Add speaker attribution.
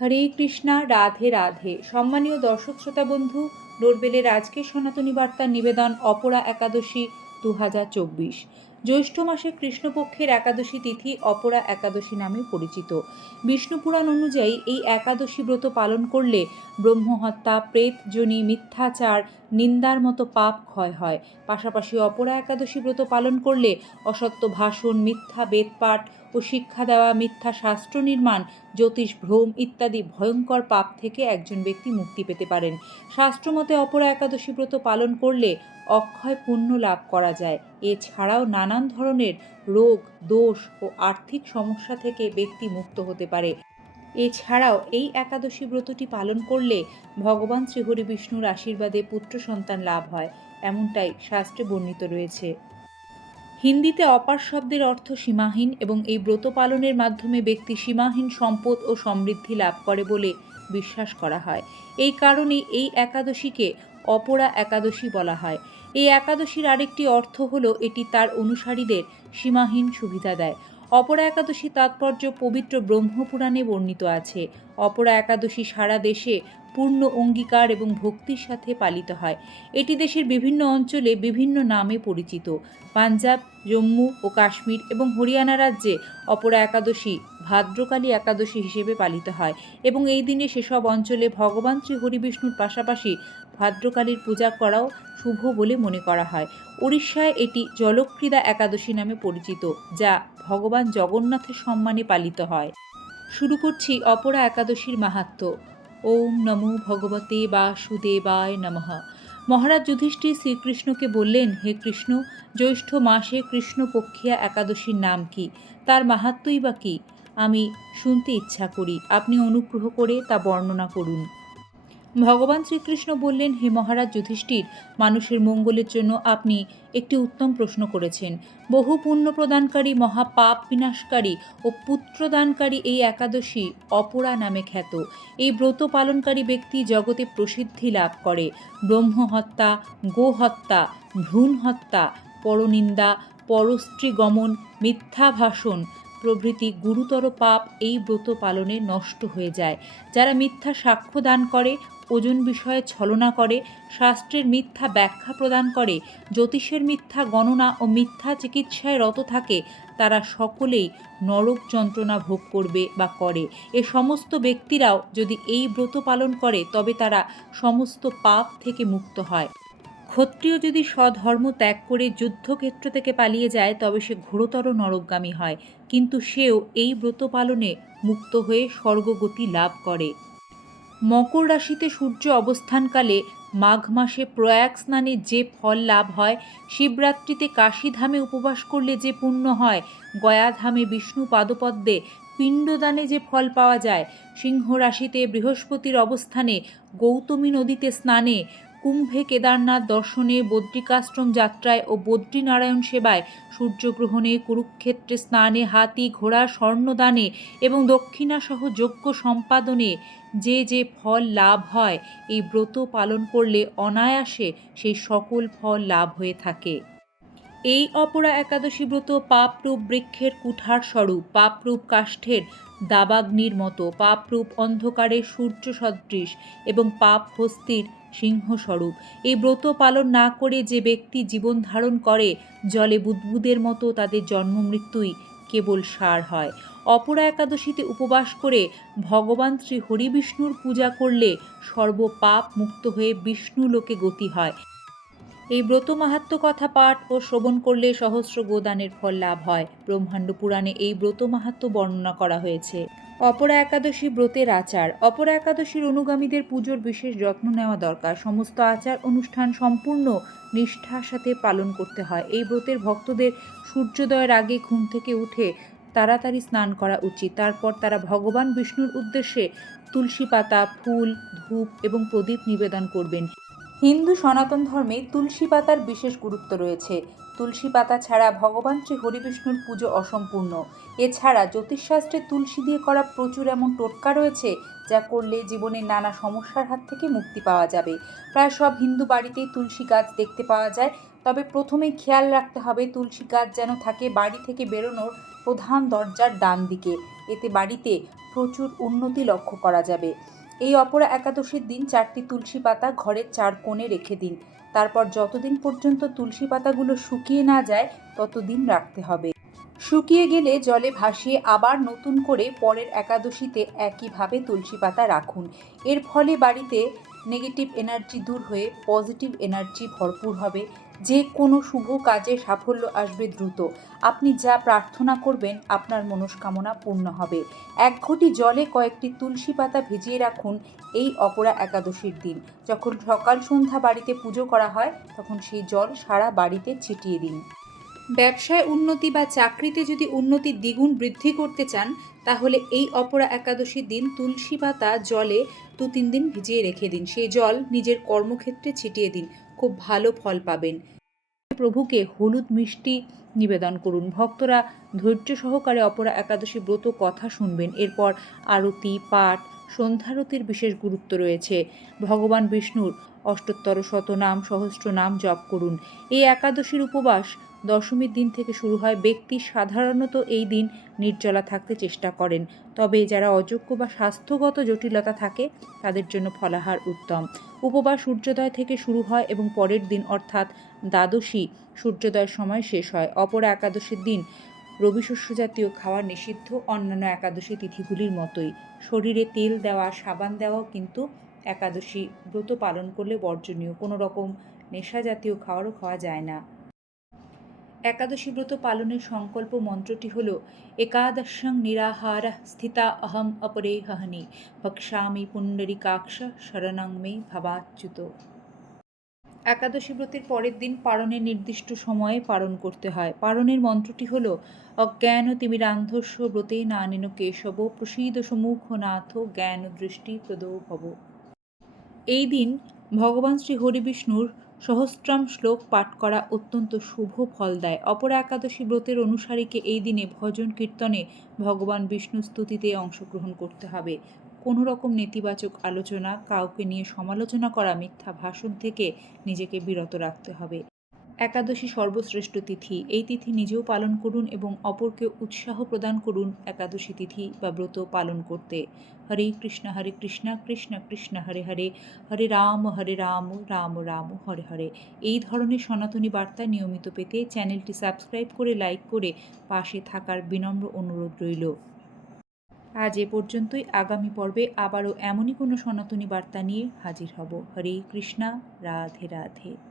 Speaker 1: হরে কৃষ্ণা রাধে রাধে সম্মানীয় দর্শক শ্রোতা বন্ধু নোরবেলের আজকের সনাতনী বার্তা নিবেদন অপরা একাদশী দু জ্যৈষ্ঠ মাসে কৃষ্ণপক্ষের একাদশী তিথি অপরা একাদশী নামে পরিচিত বিষ্ণুপুরাণ অনুযায়ী এই একাদশী ব্রত পালন করলে ব্রহ্মহত্যা প্রেত জনি মিথ্যাচার নিন্দার মতো পাপ ক্ষয় হয় পাশাপাশি অপরা একাদশী ব্রত পালন করলে অসত্য ভাষণ মিথ্যা বেদপাঠ শিক্ষা দেওয়া মিথ্যা শাস্ত্র নির্মাণ জ্যোতিষ ভ্রম ইত্যাদি ভয়ঙ্কর পাপ থেকে একজন ব্যক্তি মুক্তি পেতে পারেন শাস্ত্রমতে অপরা একাদশী ব্রত পালন করলে অক্ষয় পুণ্য লাভ করা যায় এছাড়াও নানান ধরনের রোগ দোষ ও আর্থিক সমস্যা থেকে ব্যক্তি মুক্ত হতে পারে এছাড়াও এই একাদশী ব্রতটি পালন করলে ভগবান শ্রীহরি বিষ্ণুর আশীর্বাদে পুত্র সন্তান লাভ হয় এমনটাই শাস্ত্রে বর্ণিত রয়েছে হিন্দিতে অপার শব্দের অর্থ সীমাহীন এবং এই ব্রত পালনের মাধ্যমে ব্যক্তি সীমাহীন সম্পদ ও সমৃদ্ধি লাভ করে বলে বিশ্বাস করা হয় এই কারণে এই একাদশীকে অপরা একাদশী বলা হয় এই একাদশীর আরেকটি অর্থ হল এটি তার অনুসারীদের সীমাহীন সুবিধা দেয় অপরা একাদশী তাৎপর্য পবিত্র ব্রহ্মপুরাণে বর্ণিত আছে অপরা একাদশী সারা দেশে পূর্ণ অঙ্গীকার এবং ভক্তির সাথে পালিত হয় এটি দেশের বিভিন্ন অঞ্চলে বিভিন্ন নামে পরিচিত পাঞ্জাব জম্মু ও কাশ্মীর এবং হরিয়ানা রাজ্যে অপরা একাদশী ভাদ্রকালী একাদশী হিসেবে পালিত হয় এবং এই দিনে সেসব অঞ্চলে ভগবান শ্রী হরিবিষ্ণুর পাশাপাশি ভাদ্রকালীর পূজা করাও শুভ বলে মনে করা হয় উড়িষ্যায় এটি জলক্রীড়া একাদশী নামে পরিচিত যা ভগবান জগন্নাথের সম্মানে পালিত হয় শুরু করছি অপরা একাদশীর মাহাত্ম্য ওম নমো ভগবতে বাসুদেবায় নমঃ মহারাজ যুধিষ্ঠির শ্রীকৃষ্ণকে বললেন হে কৃষ্ণ জ্যৈষ্ঠ মাসে কৃষ্ণপক্ষিয়া একাদশীর নাম কি তার মাহাত্মই বা কী আমি শুনতে ইচ্ছা করি আপনি অনুগ্রহ করে তা বর্ণনা করুন ভগবান শ্রীকৃষ্ণ বললেন হে মহারাজ যুধিষ্ঠির মানুষের মঙ্গলের জন্য আপনি একটি উত্তম প্রশ্ন করেছেন বহু পুণ্য প্রদানকারী মহাপাপ বিনাশকারী ও পুত্রদানকারী এই একাদশী অপরা নামে খ্যাত এই ব্রত পালনকারী ব্যক্তি জগতে প্রসিদ্ধি লাভ করে ব্রহ্মহত্যা গোহত্যা ভ্রূণ হত্যা পরনিন্দা পরস্ত্রী গমন মিথ্যা ভাষণ প্রভৃতি গুরুতর পাপ এই ব্রত পালনে নষ্ট হয়ে যায় যারা মিথ্যা সাক্ষ্য দান করে ওজন বিষয়ে ছলনা করে শাস্ত্রের মিথ্যা ব্যাখ্যা প্রদান করে জ্যোতিষের মিথ্যা গণনা ও মিথ্যা চিকিৎসায় রত থাকে তারা সকলেই নরক যন্ত্রণা ভোগ করবে বা করে এ সমস্ত ব্যক্তিরাও যদি এই ব্রত পালন করে তবে তারা সমস্ত পাপ থেকে মুক্ত হয় ক্ষত্রিয় যদি স্বধর্ম ত্যাগ করে যুদ্ধক্ষেত্র থেকে পালিয়ে যায় তবে সে ঘোরতর নরকগামী হয় কিন্তু সেও এই ব্রত পালনে মুক্ত হয়ে স্বর্গগতি লাভ করে মকর রাশিতে সূর্য অবস্থানকালে মাঘ মাসে প্রয়াগ স্নানে যে ফল লাভ হয় শিবরাত্রিতে কাশীধামে উপবাস করলে যে পুণ্য হয় গয়াধামে বিষ্ণু পাদপদ্মে পিণ্ডদানে যে ফল পাওয়া যায় সিংহ রাশিতে বৃহস্পতির অবস্থানে গৌতমী নদীতে স্নানে কুম্ভে কেদারনাথ দর্শনে বদ্রিকাশ্রম যাত্রায় ও বদ্রীনারায়ণ সেবায় সূর্যগ্রহণে কুরুক্ষেত্রে স্নানে হাতি ঘোড়া স্বর্ণদানে এবং দক্ষিণাসহ যজ্ঞ সম্পাদনে যে যে ফল লাভ হয় এই ব্রত পালন করলে অনায়াসে সেই সকল ফল লাভ হয়ে থাকে এই অপরা একাদশী ব্রত পাপরূপ বৃক্ষের কুঠার স্বরূপ পাপরূপ কাষ্ঠের দাবাগ্নির মতো পাপরূপ অন্ধকারে সূর্য সদৃশ এবং পাপ হস্তির সিংহস্বরূপ এই ব্রত পালন না করে যে ব্যক্তি জীবন ধারণ করে জলে বুদ্বুদের মতো তাদের জন্ম মৃত্যুই কেবল সার হয় অপরা একাদশীতে উপবাস করে ভগবান শ্রী হরিবিষ্ণুর পূজা করলে সর্বপাপ মুক্ত হয়ে বিষ্ণু লোকে গতি হয় এই ব্রত মাহাত্ম কথা পাঠ ও শ্রবণ করলে সহস্র গোদানের ফল লাভ হয় ব্রহ্মাণ্ড পুরাণে এই ব্রত মাহাত্ম বর্ণনা করা হয়েছে অপরা একাদশী ব্রতের আচার অপরা একাদশীর অনুগামীদের পুজোর বিশেষ যত্ন নেওয়া দরকার সমস্ত আচার অনুষ্ঠান সম্পূর্ণ নিষ্ঠার সাথে পালন করতে হয় এই ব্রতের ভক্তদের সূর্যোদয়ের আগে ঘুম থেকে উঠে তাড়াতাড়ি স্নান করা উচিত তারপর তারা ভগবান বিষ্ণুর উদ্দেশ্যে তুলসী পাতা ফুল ধূপ এবং প্রদীপ নিবেদন করবেন হিন্দু সনাতন ধর্মে তুলসী পাতার বিশেষ গুরুত্ব রয়েছে তুলসী পাতা ছাড়া ভগবান শ্রী হরিবিষ্ণুর পুজো অসম্পূর্ণ এছাড়া জ্যোতিষশাস্ত্রে তুলসী দিয়ে করা প্রচুর এমন টোটকা রয়েছে যা করলে জীবনের নানা সমস্যার হাত থেকে মুক্তি পাওয়া যাবে প্রায় সব হিন্দু বাড়িতেই তুলসী গাছ দেখতে পাওয়া যায় তবে প্রথমে খেয়াল রাখতে হবে তুলসী গাছ যেন থাকে বাড়ি থেকে বেরোনোর প্রধান দরজার ডান দিকে এতে বাড়িতে প্রচুর উন্নতি লক্ষ্য করা যাবে এই অপরা একাদশীর দিন চারটি তুলসী পাতা ঘরের চার কোণে রেখে দিন তারপর যতদিন পর্যন্ত তুলসী পাতাগুলো শুকিয়ে না যায় ততদিন রাখতে হবে শুকিয়ে গেলে জলে ভাসিয়ে আবার নতুন করে পরের একাদশীতে একইভাবে তুলসী পাতা রাখুন এর ফলে বাড়িতে নেগেটিভ এনার্জি দূর হয়ে পজিটিভ এনার্জি ভরপুর হবে যে কোনো শুভ কাজে সাফল্য আসবে দ্রুত আপনি যা প্রার্থনা করবেন আপনার মনস্কামনা পূর্ণ হবে এক ঘটি জলে কয়েকটি তুলসী পাতা ভিজিয়ে রাখুন এই অপরা একাদশীর দিন যখন সকাল সন্ধ্যা বাড়িতে পুজো করা হয় তখন সেই জল সারা বাড়িতে ছিটিয়ে দিন ব্যবসায় উন্নতি বা চাকরিতে যদি উন্নতি দ্বিগুণ বৃদ্ধি করতে চান তাহলে এই অপরা একাদশীর দিন তুলসী পাতা জলে দু তিন দিন ভিজিয়ে রেখে দিন সেই জল নিজের কর্মক্ষেত্রে ছিটিয়ে দিন খুব ভালো ফল পাবেন প্রভুকে হলুদ মিষ্টি নিবেদন করুন ভক্তরা ধৈর্য সহকারে অপরা একাদশী ব্রত কথা শুনবেন এরপর আরতি পাঠ সন্ধ্যারতির বিশেষ গুরুত্ব রয়েছে ভগবান বিষ্ণুর অষ্টোত্তর শতনাম সহস্র নাম জপ করুন এই একাদশীর উপবাস দশমীর দিন থেকে শুরু হয় ব্যক্তি সাধারণত এই দিন নির্জলা থাকতে চেষ্টা করেন তবে যারা অযোগ্য বা স্বাস্থ্যগত জটিলতা থাকে তাদের জন্য ফলাহার উত্তম উপবাস সূর্যোদয় থেকে শুরু হয় এবং পরের দিন অর্থাৎ দ্বাদশী সূর্যোদয়ের সময় শেষ হয় অপর একাদশীর দিন রবিশস্য জাতীয় খাওয়া নিষিদ্ধ অন্যান্য একাদশী তিথিগুলির মতোই শরীরে তেল দেওয়া সাবান দেওয়াও কিন্তু একাদশী ব্রত পালন করলে বর্জনীয় কোনো রকম নেশা জাতীয় খাওয়ারও খাওয়া যায় না একাদশী ব্রত পালনের সংকল্প মন্ত্রটি হল একাদশং নিরাহার স্থিতা অহম অপরে হহনি ভক্সামি পুণ্ডরিকাক্ষ শরণাং মে ভাবাচ্যুত একাদশী ব্রতের পরের দিন পারণের নির্দিষ্ট সময়ে পালন করতে হয় পারণের মন্ত্রটি হল অজ্ঞান তিমিরান্ধস্য ব্রতে নানিন কেশব প্রসীদ সমুখ নাথ জ্ঞান দৃষ্টি প্রদৌ ভব এই দিন ভগবান শ্রী হরিবিষ্ণুর সহস্রাম শ্লোক পাঠ করা অত্যন্ত শুভ ফল দেয় অপর একাদশী ব্রতের অনুসারীকে এই দিনে ভজন কীর্তনে ভগবান বিষ্ণু স্তুতিতে অংশগ্রহণ করতে হবে কোনো রকম নেতিবাচক আলোচনা কাউকে নিয়ে সমালোচনা করা মিথ্যা ভাষণ থেকে নিজেকে বিরত রাখতে হবে একাদশী সর্বশ্রেষ্ঠ তিথি এই তিথি নিজেও পালন করুন এবং অপরকে উৎসাহ প্রদান করুন একাদশী তিথি বা ব্রত পালন করতে হরে কৃষ্ণ হরে কৃষ্ণ কৃষ্ণ কৃষ্ণ হরে হরে হরে রাম হরে রাম রাম রাম হরে হরে এই ধরনের সনাতনী বার্তা নিয়মিত পেতে চ্যানেলটি সাবস্ক্রাইব করে লাইক করে পাশে থাকার বিনম্র অনুরোধ রইল আজ এ পর্যন্তই আগামী পর্বে আবারও এমনই কোনো সনাতনী বার্তা নিয়ে হাজির হব হরে কৃষ্ণা রাধে রাধে